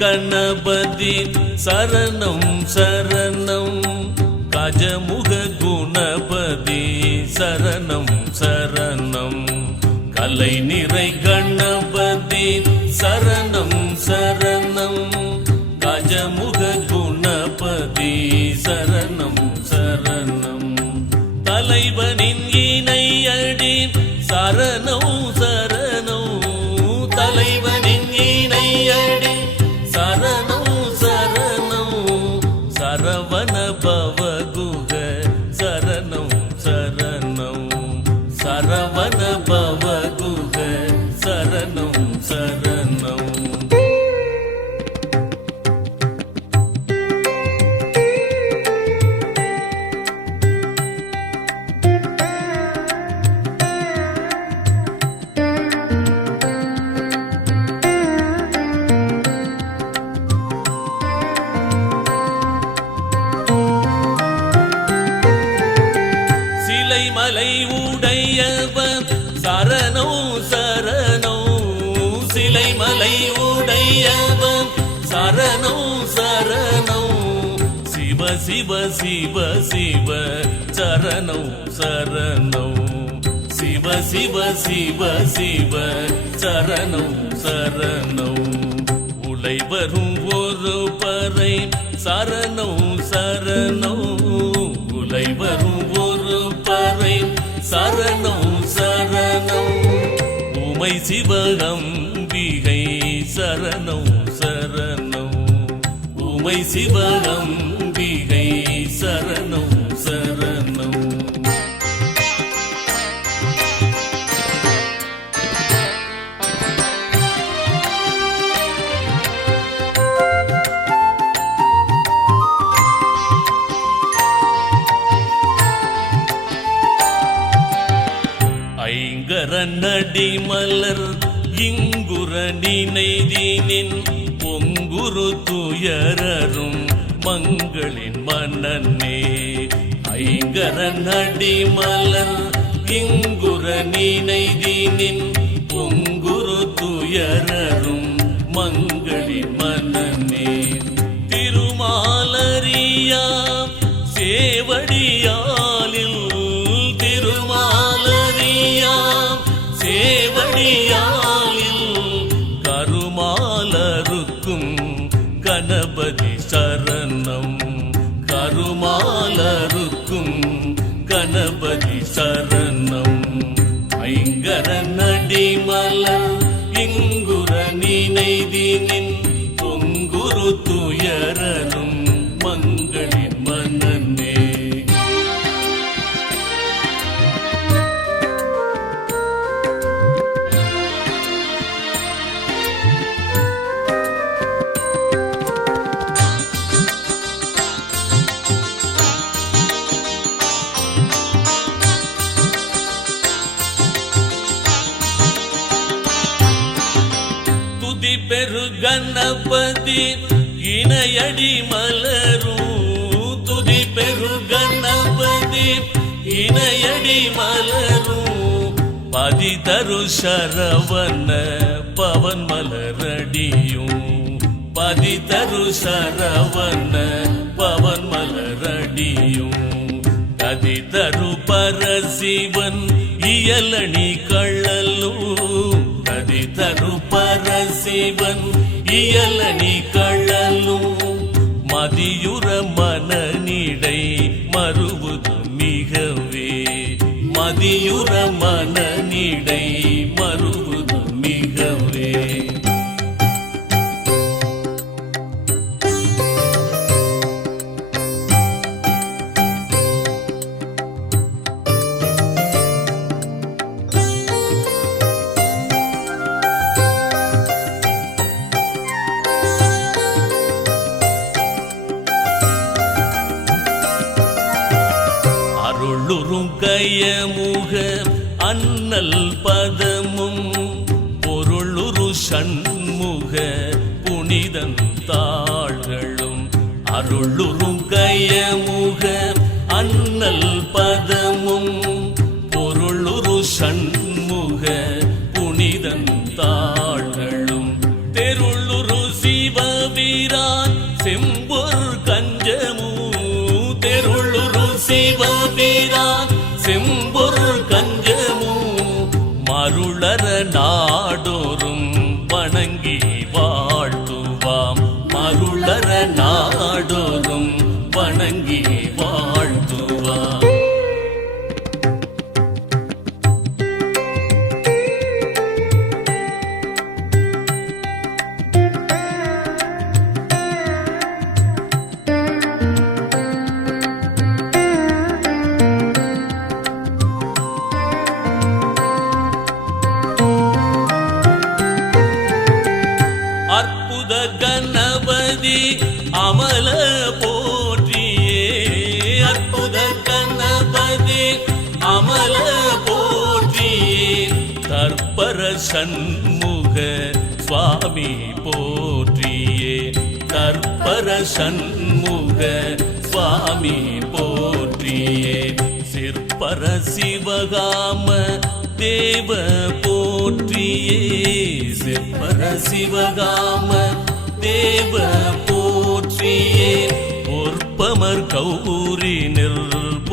கணபதி சரணம் சரணம் கஜமுக குணபதி சரணம் சரணம் கலை நிறை கணபதி சரணம் சரணம் கஜமுக குணபதி சரணம் சரணம் தலைவனின் இணையடி சரணம் சரணம் தலைவனின் இணையடி சரணம் சரணம் சரவண பவகுக சரணம் சரணம் சரவண பவகுக சரணம் சரணம் மலை உடையவர் சரணோ சரணோ சிலை மலை உடையவர் சரணோ சரணோ சிவ சிவ சிவ சிவ சரணோ சரணோ சிவ சிவ சிவ சிவ சரணோ சரணோ உலை வரும் ஒரு பறை சரணோ சரணோ உலை வரும் ஒரு பறை சரணம் சரணம் உமை சிவகம்பிகை சரணம் சரணம் உமை சிவகம்பிகை சரணம் சரணம் ஐங்கரநடி மலர் இங்குற நினைதீனின் பொங்குரு துயரரும் மங்களின் மன்னனே ஐங்கரநடி மலர் இங்குற நினைதீனின் பொங்குரு துயரரும் மங்களின் மன்னனே திருமாலரியா சேவடியாலில் சேவடியாலில் கருமாலருக்கும் கணபதி சரணம் கருமாலருக்கும் கணபதி சரணம் ஐங்கரநடி மலர் இங்குற நினைதீனின் பொங்குரு துயரரும் மங்களின் மன்னனே பெரு கணபதி இணையடி மலரும் துதி பெரு கணபதி இணையடி மலரும் பதி தரு சரவண பவன் மலரடியும் பதி தரு சரவண பவன் மலரடியும் கதி தரு பரசிவன் இயலணி கள்ளலும் கதி தரு பரசிவன் இயலணி கள்ளலும் மதியுற மனநிடை மறுவது மிகவே மதியுற மனநிடை மறுவது மிகவே கயமுக அண்ணல் பதமும் பொருளுரு சண்முக புனிதன் தாள்களும் அருளுரு கயமுக அண்ணல் பதமும் பொருளுரு சண்முக புனிதன் தாள்களும் தெருளுரு சிவ சிவபிரான் செம்பொருள் கஞ்சமும் மருளர நாடோறும் வணங்கி வாழ்த்துவாம். மருளர நாடோறும் வணங்கி வாழ்த்துவாம். அற்புத கணபதி அமல போற்றியே. அற்புத கணபதி அமல போற்றியே. தற்பர சண்முக சுவாமி போற்றியே. தற்பர சண்முக சுவாமி போற்றியே. சிற்பர சிவகாம தேவ போற்றியே. சிற்பர சிவகாம தேவ போற்றியே. பொற்பமர் கௌரி நிற்ப